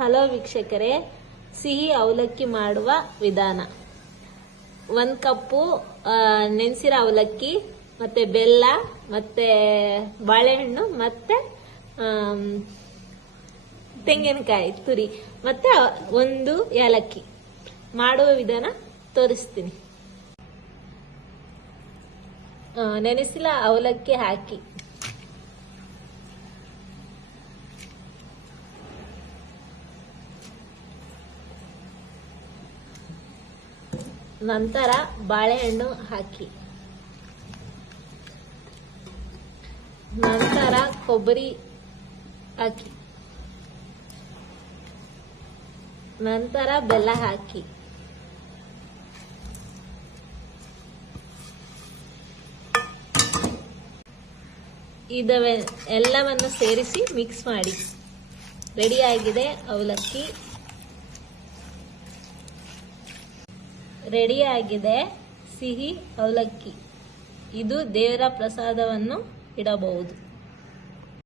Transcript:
Hello ವೀಕ್ಷಕರೇ, ಸಿಹಿ ಅವಲಕ್ಕಿ ಮಾಡುವ ವಿಧಾನ. 1 ಕಪ್ಪು ನೆನೆಸಿರೋ ಅವಲಕ್ಕಿ, ಮತ್ತೆ ಬೆಲ್ಲ, ಮತ್ತೆ ಬಾಳೆಹಣ್ಣು, ಮತ್ತೆ ತೆಂಗಿನಕಾಯಿ ತುರಿ, ಮತ್ತೆ 1 ಏಲಕ್ಕಿ. ಮಾಡುವ ವಿಧಾನ ತೋರಿಸ್ತೀನಿ. ನೆನೆಸಿದ ಅವಲಕ್ಕಿ ಹಾಕಿ ನಂತರ ಬಾಳೆಹಣ್ಣು ಹಾಕಿ, ನಂತರ ಕೊಬ್ಬರಿ ಹಾಕಿ, ನಂತರ ಬೆಲ್ಲ ಹಾಕಿ, ಎಲ್ಲವನ್ನು ಸೇರಿಸಿ ಮಿಕ್ಸ್ ಮಾಡಿ. ರೆಡಿಯಾಗಿದೆ ಅವಲಕ್ಕಿ. ರೆಡಿಯಾಗಿದೆ ಸಿಹಿ ಅವಲಕ್ಕಿ. ಇದು ದೇವರ ಪ್ರಸಾದವನ್ನು ಇಡಬಹುದು.